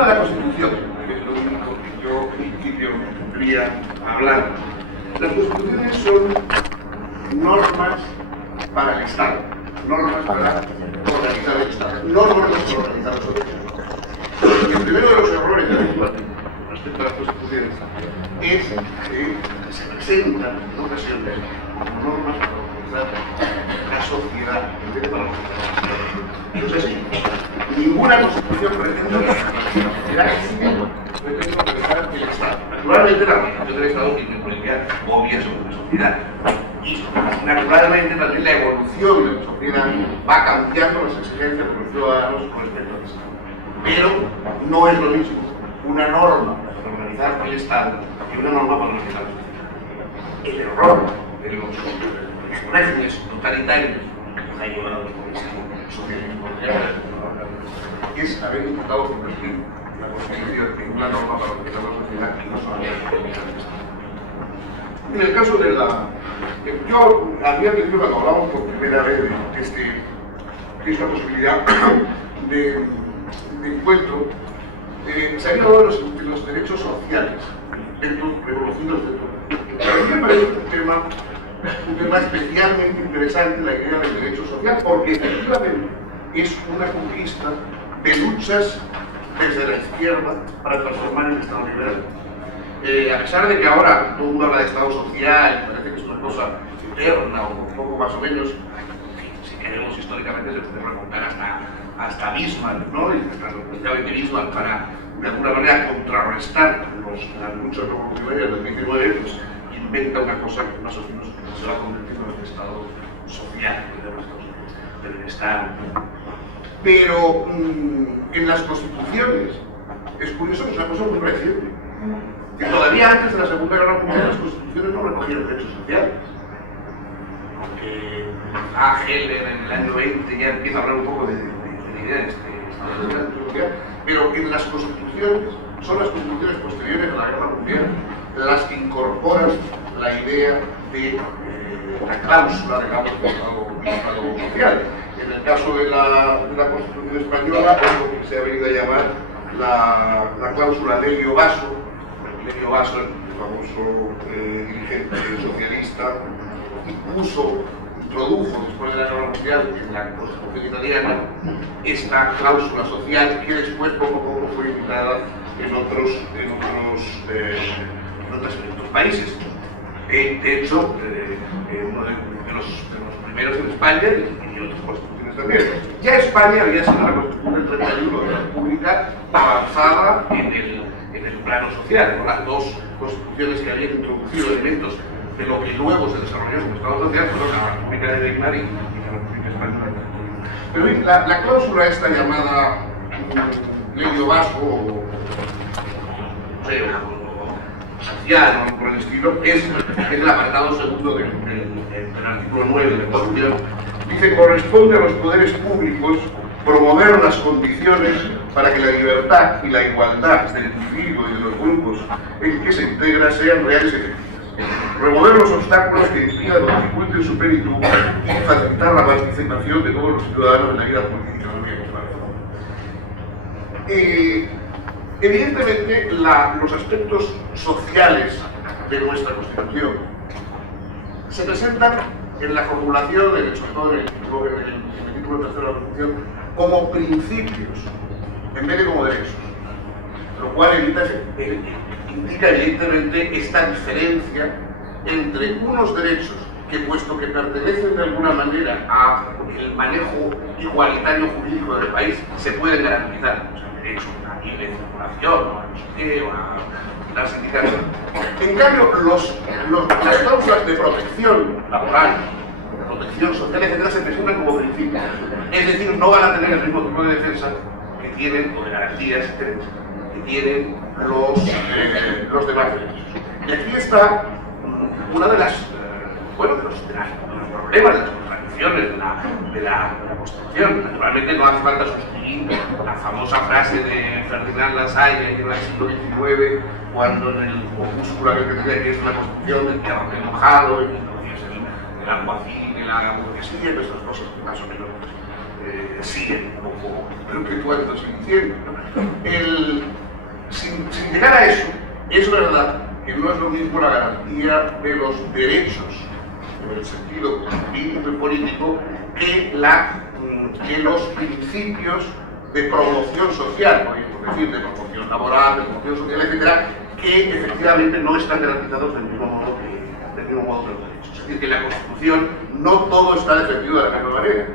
tema de la Constitución, que es lo único que yo en principio quería hablar. Las constituciones son normas para el Estado, normas para organizar el Estado, no normas para organizar los otros. El primero de los errores de la respecto a las constituciones es que se presentan en ocasiones como normas para organizar la sociedad, en vez de para organizar la sociedad. No es así. Ninguna constitución pretende organizar la sociedad, pretende organizar el Estado. Naturalmente la organización del Estado tiene una política obvia sobre la sociedad. Y naturalmente también la evolución de la sociedad va cambiando las exigencias de los ciudadanos con respecto al Estado. Pero no es lo mismo una norma para organizar el Estado que una norma para organizar la sociedad. El error de los regímenes totalitarios que ha llevado al socialismo es haber intentado convertir la Constitución en una norma para organizar la sociedad y no solamente para organizar el Estado. En el caso de la... Yo había tenido, cuando hablamos por primera vez de esta posibilidad de encuentro, se había hablado de los derechos sociales reconocidos dentro. A mí me parece un tema especialmente interesante la idea del derecho social, porque efectivamente es una conquista de luchas desde la izquierda para transformar el Estado liberal. A pesar de que ahora todo el mundo habla de Estado social, parece que es una cosa eterna o un poco más o menos, si queremos históricamente se puede remontar hasta Bismarck, ¿no? Y precisamente Bismarck para de alguna manera contrarrestar las luchas revolucionarias del 29, pues inventa una cosa que más o menos se va convirtiendo en el Estado social del bienestar. Pero en las constituciones es curioso que es una cosa muy reciente, que todavía antes de la Segunda Guerra Mundial las constituciones no recogieron derechos sociales. Aunque Heller en el año 20 ya empieza a hablar un poco de la idea de Estado social, pero en las constituciones, son las constituciones posteriores a la Guerra Mundial las que incorporan la idea de la cláusula, digamos, del Estado social. En el caso de la Constitución española, es lo que se ha venido a llamar la cláusula Lelio Basso. Lelio Basso, el famoso dirigente socialista, introdujo después de la Guerra Mundial en la Constitución italiana esta cláusula social que después poco a poco fue imitada en otros países. De hecho, uno de los primeros en España y otras constituciones también. Ya España había sido la Constitución del 31 de la República avanzada en el plano social, con las dos constituciones que habían introducido elementos de lo que luego se desarrolló como Estado social, fueron la República de Weimar y la República Española. Pero bien, la cláusula esta llamada Lelio Basso o social o por el estilo, es el apartado segundo del artículo 9 de la Constitución. Dice: corresponde a los poderes públicos promover las condiciones para que la libertad y la igualdad del individuo y de los grupos en que se integra sean reales y efectivas. Remover los obstáculos que impidan o dificulten su plenitud y facilitar la participación de todos los ciudadanos en la vida política y económica. Evidentemente, los aspectos sociales de nuestra Constitución se presentan en la formulación, sobre todo en el título tercero de la Constitución, como principios en vez de como derechos, lo cual indica evidentemente esta diferencia entre unos derechos que, puesto que pertenecen de alguna manera al manejo igualitario jurídico del país, se pueden garantizar, o sea, derecho a libre circulación, o a no sé qué, o a la sindicación. En cambio, las cláusulas de protección laboral, protección social, etc., se presentan como principios. Es decir, no van a tener el mismo tipo de defensa que tienen, o de garantías, que tienen los demás derechos. Y aquí está una de los problemas, de las contradicciones de la Constitución. Naturalmente no hace falta sustituir la famosa frase de Ferdinand Lassalle en el siglo XIX, cuando en el opúsculo que decía que es una Constitución del que ha enojado, y entonces el alguacil y la burguesía, esas cosas que más o menos siguen un poco perpetuándose diciendo. llegar a eso, es verdad que no es lo mismo la garantía de los derechos, en el sentido jurídico y político, que los principios de promoción social, podríamos decir, de promoción laboral, de promoción social, etcétera, que efectivamente no están garantizados del mismo modo que los derechos. Es decir, que en la Constitución no todo está defendido de la misma manera.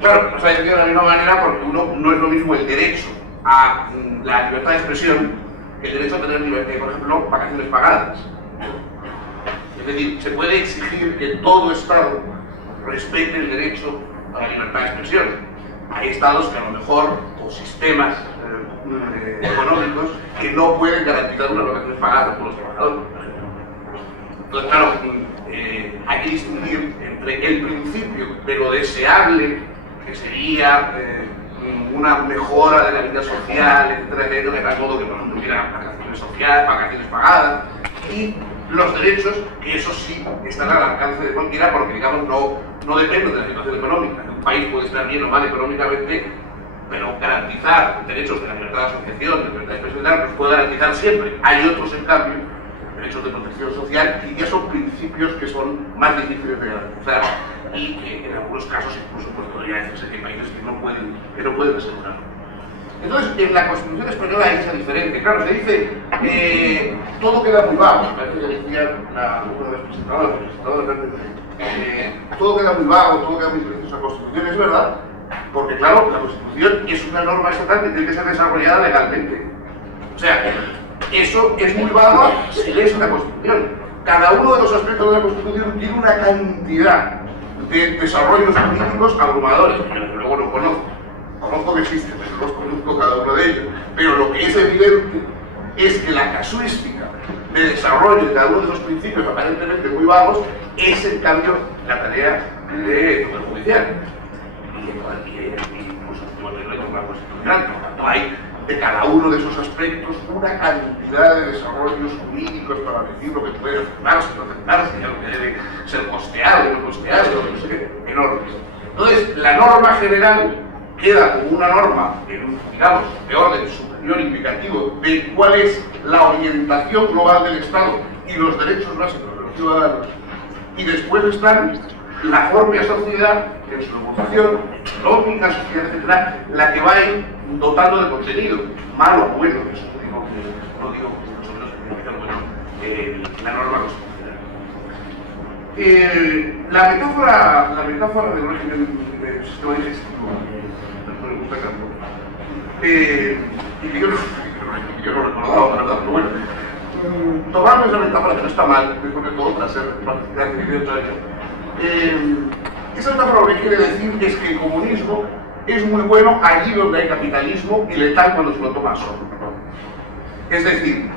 Claro, no está defendido de la misma manera porque no es lo mismo el derecho a la libertad de expresión que el derecho a tener, por ejemplo, vacaciones pagadas. Es decir, se puede exigir que todo Estado respete el derecho a la libertad de expresión. Hay Estados que a lo mejor, o sistemas económicos, que no pueden garantizar unas vacaciones pagadas por los trabajadores. Entonces, claro, hay que distinguir entre el principio de lo deseable, que sería una mejora de la vida social, etcétera, etcétera, de tal modo que, por ejemplo, hubiera vacaciones sociales, vacaciones pagadas, y los derechos, que eso sí están al alcance de cualquiera, porque, digamos, no depende de la situación económica. Un país puede estar bien o mal económicamente, pero garantizar derechos de la libertad de asociación, de la libertad de expresión, los puede garantizar siempre. Hay otros, en cambio, derechos de protección social, y ya son principios que son más difíciles de garantizar y que en algunos casos incluso pues, podría decirse que hay países que no pueden asegurarlo. Entonces, en la Constitución española hay esa diferencia. Claro, se dice todo queda muy vago, parece que decía una de las presentadoras, todo queda muy vago, todo queda muy precioso. La Constitución es verdad, porque claro, la Constitución es una norma estatal que tiene que ser desarrollada legalmente. O sea, eso es muy vago si lees una Constitución. Cada uno de los aspectos de la Constitución tiene una cantidad de desarrollos jurídicos abrumadores, que luego no conozco que existen, pero no los conozco cada uno de ellos. Pero lo que es evidente es que la casuística de desarrollo de cada uno de esos principios aparentemente muy vagos es, en cambio, la tarea del Poder Judicial. Y pues, últimamente no hay una constitucional, por lo tanto hay de cada uno de esos aspectos una cantidad de desarrollos jurídicos para decir lo que puede aceptarse, no aceptarse, ya lo que debe ser costeado, no costeado, no sé qué, enormes. Entonces, la norma general queda como una norma, digamos, de orden superior indicativo de cuál es la orientación global del Estado y los derechos básicos de los ciudadanos. Y después están la propia sociedad, en su evolución económica, social, etc., la que va a ir dotando de contenido, malo o bueno, eso no digo que más o menos significa bueno, la norma constitucional. La metáfora del régimen del sistema digestivo, no me gusta tanto, y que yo no recordaba, la verdad, pero bueno, tomamos esa metáfora que no está mal, después de todo, para ser practicada en el año. Esa metáfora lo que quiere decir es que el comunismo es muy bueno allí donde hay capitalismo y letal cuando se lo toma solo. Es decir,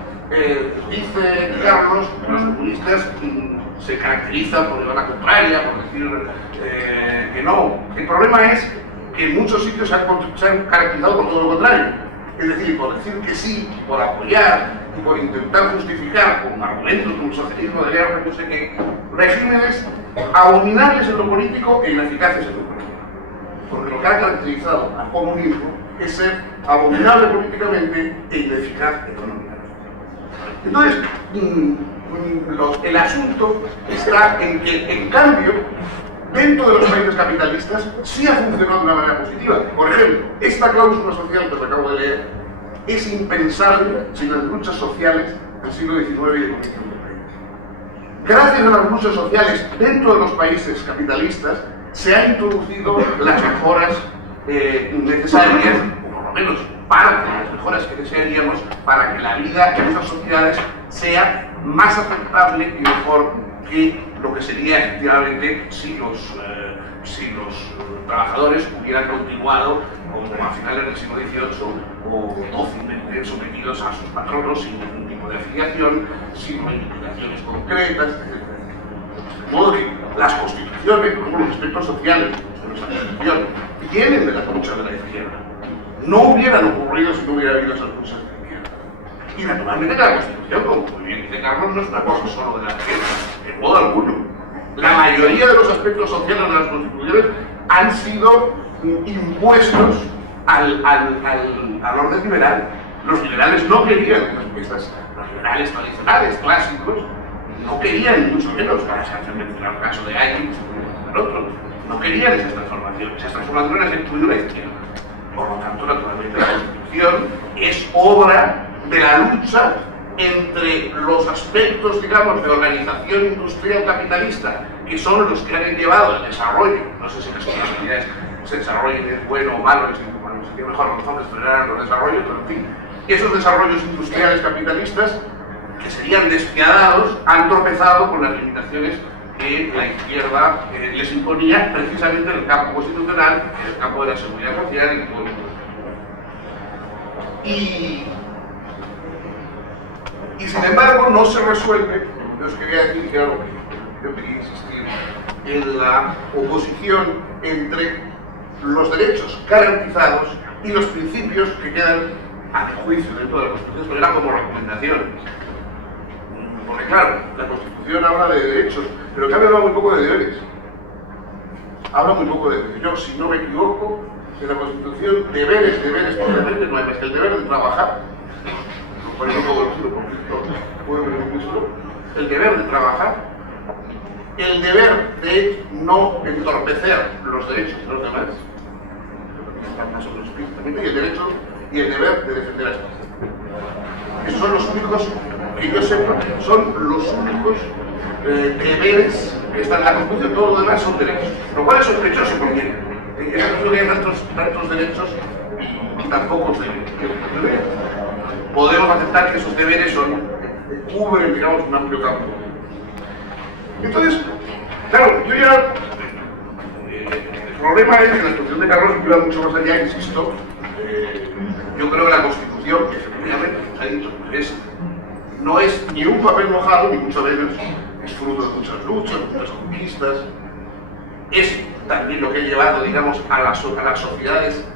dice Carlos que los comunistas se caracterizan por llevar la contraria, por decir que no. El problema es que en muchos sitios se han caracterizado por todo lo contrario. Es decir, por decir que sí, por apoyar y por intentar justificar con argumentos como el socialismo de guerra, no sé qué, regímenes abominables en lo político e ineficaces en lo político. Porque lo que ha caracterizado al comunismo es ser abominable políticamente e ineficaz económicamente. Entonces, el asunto está en que, en cambio, dentro de los países capitalistas sí ha funcionado de una manera positiva. Por ejemplo, esta cláusula social que os acabo de leer es impensable sin las luchas sociales del siglo XIX y del comienzo del XX. Gracias a las luchas sociales dentro de los países capitalistas se han introducido las mejoras necesarias, o por lo menos parte de las mejoras que desearíamos para que la vida en esas sociedades sea más aceptable y mejor que lo que sería efectivamente si los trabajadores hubieran continuado como a finales del siglo XVIII o dócilmente sometidos a sus patronos sin ningún tipo de afiliación, sin reivindicaciones concretas, etc. De modo que las constituciones, como los aspectos sociales de nuestra constitución, vienen de las luchas de la izquierda. No hubieran ocurrido si no hubiera habido esas luchas de la izquierda. Y naturalmente la constitución, como muy bien dice Carlos, no es una cosa solo de la izquierda, en modo alguno. La mayoría de los aspectos sociales de las constituciones han sido impuestos al orden liberal. Los liberales no querían respuestas, los liberales tradicionales, clásicos, no querían, mucho menos, para mencionar el caso de Hayek, el otro, no querían esas transformaciones. Esas transformaciones las incluyó la izquierda. Por lo tanto, naturalmente, la Constitución es obra de la lucha entre los aspectos, digamos, de organización industrial capitalista, que son los que han llevado al desarrollo. No sé si las posibilidades se desarrollen es bueno o malo, es mejor razón esperar los desarrollos, pero en fin, esos desarrollos industriales capitalistas, que serían despiadados, han tropezado con las limitaciones que la izquierda les imponía precisamente en el campo constitucional, en el campo de la seguridad social y todo el mundo. Y sin embargo no se resuelve. Yo os quería decir que algo que yo quería insistir en la oposición entre los derechos garantizados y los principios que quedan a mi juicio dentro de la Constitución, pero eran como recomendaciones. Porque claro, la Constitución habla de derechos, pero también habla muy poco de deberes. Habla muy poco de deberes. Yo, si no me equivoco, en la Constitución, deberes, por repente no hay más que el deber de trabajar. Por eso todo el deber de trabajar, el deber de no entorpecer los derechos de los demás, están más o menos explícitamente, y el derecho y el deber de defender a estos. Esos son los únicos, que yo sepa, son los únicos deberes que están en la Constitución. Todo lo demás son derechos, lo cual es sospechoso porque esa Constitución tiene tantos derechos y tan pocos deberes. Podemos aceptar que esos deberes cubren, digamos, un amplio campo. Entonces, claro, yo ya... el problema es que la Constitución de Carlos iba mucho más allá, insisto. Yo creo que la Constitución, que efectivamente, se ha dicho, no es ni un papel mojado, ni mucho menos, es fruto de muchas luchas, muchas conquistas. Es también lo que ha llevado, digamos, a las sociedades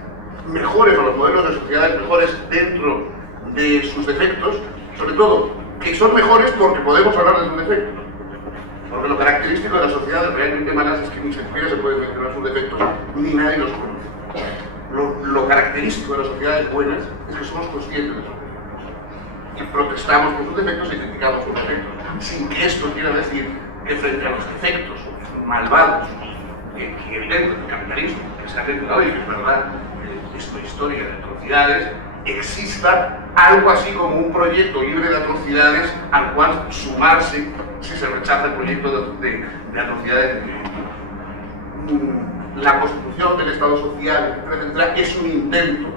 mejores, a los modelos de sociedades mejores dentro de sus defectos, sobre todo, que son mejores porque podemos hablar de sus defectos. Porque lo característico de las sociedades realmente malas es que ni siquiera se pueden mencionar sus defectos, ni nadie los conoce. Lo característico de las sociedades buenas es que somos conscientes de sus defectos. Y protestamos por sus defectos y criticamos sus defectos. Sin que esto quiera decir que frente a los defectos malvados, que evidente el capitalismo, que se ha tentado y que es verdad, esta historia de atrocidades, exista algo así como un proyecto libre de atrocidades al cual sumarse si se rechaza el proyecto de atrocidades. La constitución del Estado social, etcétera, es un intento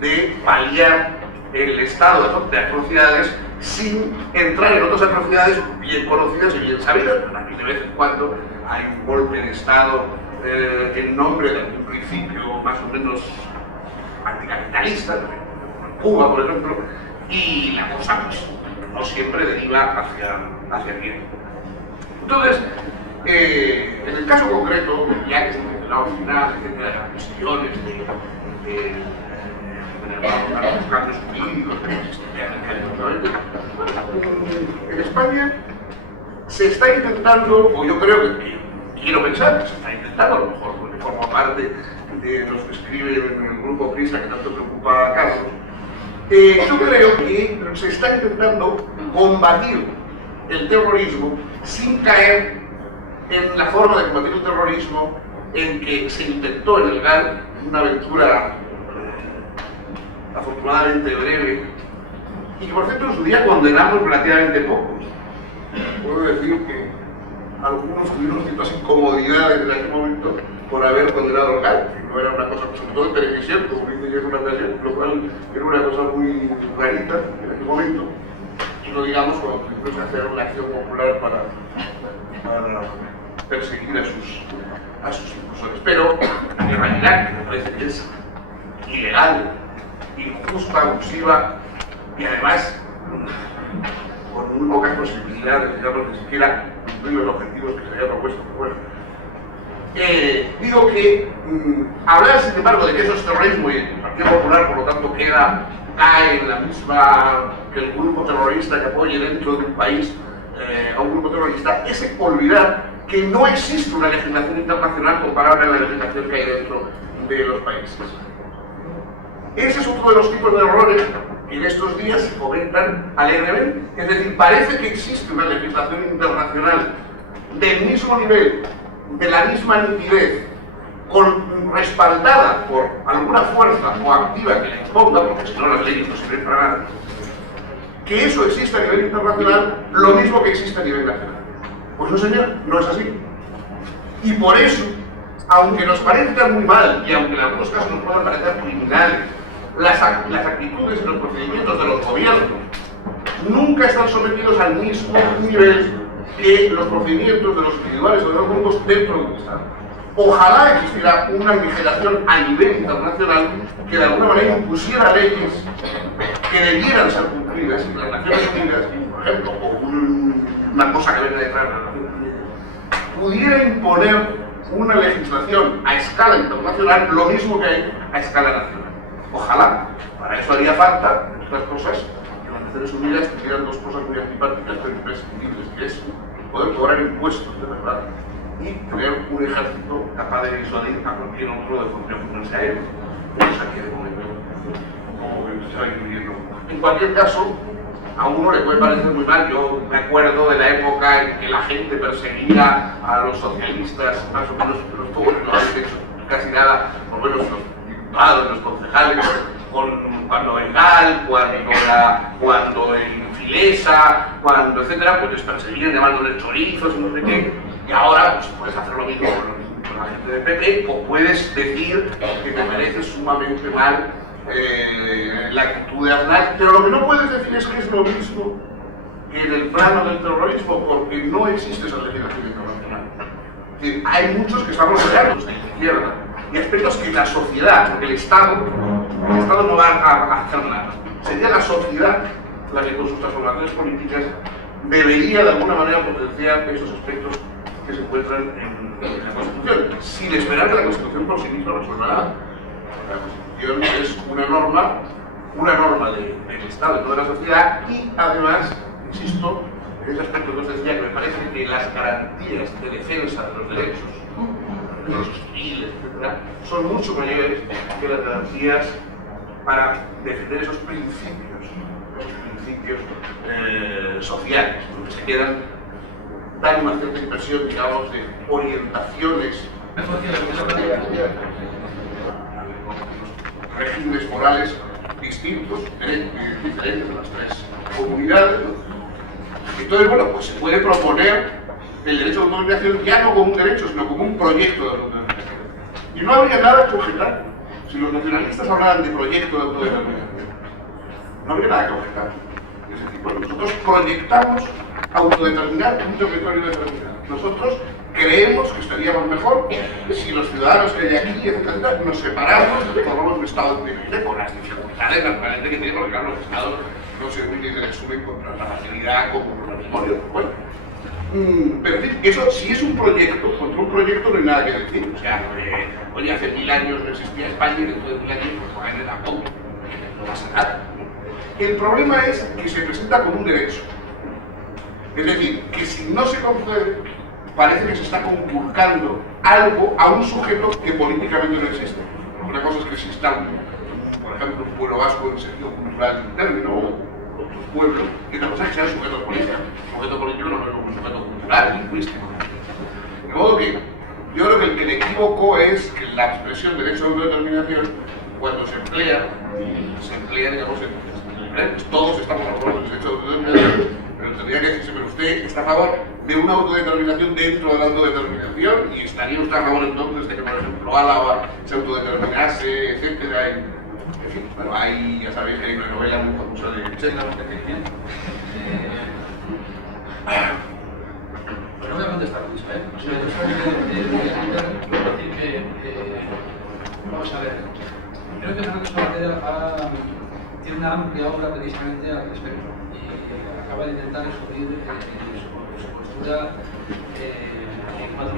de paliar el estado de atrocidades sin entrar en otras atrocidades bien conocidas y bien sabidas. Aquí de vez en cuando hay un golpe de Estado en nombre de algún principio más o menos anticapitalista, Cuba, por ejemplo, y la cosa pues, no siempre deriva hacia bien. Entonces, en el caso concreto, ya que se mencionaba al final, de las cuestiones de los cambios jurídicos que existían en España, se está intentando, o yo creo que quiero pensar que se está intentando, a lo mejor porque forma parte de los que escriben en el grupo Prisa que tanto preocupa a Carlos, yo creo que se está intentando combatir el terrorismo sin caer en la forma de combatir el terrorismo en que se intentó en el GAL, una aventura afortunadamente breve, y que por cierto en su día condenamos relativamente poco. Puedo decir que algunos tuvieron ciertas incomodidades en aquel momento por haber condenado al GAL, que no era una cosa, sobre todo en televisión, como dice yo en una ocasión, lo cual era una cosa muy rarita en aquel momento, y no digamos cuando tuvimos que hacer una acción popular para perseguir a sus impulsores. Pero en realidad, que me parece que es ilegal, injusta, abusiva y además con muy pocas posibilidades, digamos, ni siquiera cumplir los objetivos que se había propuesto. Pero bueno, digo que hablar sin embargo de que eso es terrorismo y el Partido Popular por lo tanto cae en la misma que el grupo terrorista que apoye dentro de un país a un grupo terrorista, es olvidar que no existe una legislación internacional comparable a la legislación que hay dentro de los países. Ese es otro de los tipos de errores en estos días se comentan alegremente. Es decir, parece que existe una legislación internacional del mismo nivel, de la misma nitidez, respaldada por alguna fuerza o activa que la imponga, porque si no las leyes no sirven para nada, que eso existe a nivel internacional lo mismo que existe a nivel nacional. Pues no, señor, no es así. Y por eso, aunque nos parezca muy mal, y aunque en algunos casos nos puedan parecer criminales, las actitudes y los procedimientos de los gobiernos nunca están sometidos al mismo nivel que los procedimientos de los individuales o de los grupos dentro del Estado. Ojalá existiera una legislación a nivel internacional que de alguna manera impusiera leyes que debieran ser cumplidas y las Naciones Unidas, por ejemplo, o una cosa que venga detrás de las Naciones Unidas, pudiera imponer una legislación a escala internacional lo mismo que hay a escala nacional. Ojalá. Para eso haría falta, entre otras cosas, que las Naciones Unidas tuvieran dos cosas muy antipáticas pero imprescindibles, que es poder cobrar impuestos de verdad y tener un ejército capaz de disuadir a cualquier otro de ponerse a él. Cosa que de momento como se va incluyendo. En cualquier caso, a uno le puede parecer muy mal. Yo me acuerdo de la época en que la gente perseguía a los socialistas, más o menos los pobres no habían hecho casi nada, por lo menos los diputados, los concejales, cuando el GAL, cuando en Filesa, cuando etcétera, pues les perseguían llamándoles chorizos y no sé qué. Y ahora pues, puedes hacer lo mismo con la gente del PP, o puedes decir que te merece sumamente mal la actitud de Aznar, pero lo que no puedes decir es que es lo mismo que en el plano del terrorismo, porque no existe esa legislación internacional. Es decir, hay muchos que estamos rodeados de la izquierda y aspectos que la sociedad, porque el Estado no va a hacer nada. Sería la sociedad la que con sus transformaciones políticas debería de alguna manera potenciar esos aspectos que se encuentran en la Constitución, sin esperar que la Constitución por sí misma resuelva nada. La Constitución es una norma del Estado, de toda la sociedad, y además, insisto, en ese aspecto que os decía, que me parece que las garantías de defensa de los derechos, de los civiles, etc., son mucho mayores que las garantías para defender esos principios sociales, que se quedan, dan una cierta impresión, digamos, de orientaciones, regímenes morales distintos, diferentes en las tres comunidades, ¿no? Entonces, bueno, pues se puede proponer el derecho de autodeterminación ya no como un derecho, sino como un proyecto de autodeterminación. Y no habría nada que objetar si los nacionalistas hablaran de proyecto de autodeterminación. No habría nada que objetar. Es decir, bueno, nosotros proyectamos autodeterminar un territorio determinado. Nosotros creemos que estaríamos mejor si los ciudadanos que hay aquí, etcétera, nos separamos y formamos un Estado independiente con las dificultades naturalmente que tiene, porque claro, los Estados no se resumen con tanta facilidad como con el matrimonio. Bueno, pero en fin, eso, si es un proyecto, contra un proyecto no hay nada que decir. O sea, oye, hace 1000 años no existía España y dentro de 1000 años pues por ahí tampoco. No pasa nada. El problema es que se presenta como un derecho. Es decir, que si no se concede, parece que se está conculcando algo a un sujeto que políticamente no existe. Una cosa es que exista, por ejemplo, un pueblo vasco en el sentido cultural del término, o otros pueblos, y otra cosa es que sean sujetos políticos. Un sujeto político no es como un sujeto cultural, lingüístico. De modo que yo creo que el equívoco es que la expresión derecho a autodeterminación, cuando se emplea, digamos, todos estamos a favor del derecho a autodeterminación, pero tendría que decirse, pero usted está a favor de una autodeterminación dentro de la autodeterminación, y estaría usted a favor entonces de que, por ejemplo, Álava se autodeterminase, etcétera. En fin, bueno, hay, ya sabéis que hay una novela muy famosa de Chela, Pero no voy a contestar mucho, ¿eh? O sea, decir que, vamos a ver, creo que Fernando Savater tiene una amplia obra precisamente al respecto y acaba de intentar exponer su postura en cuatro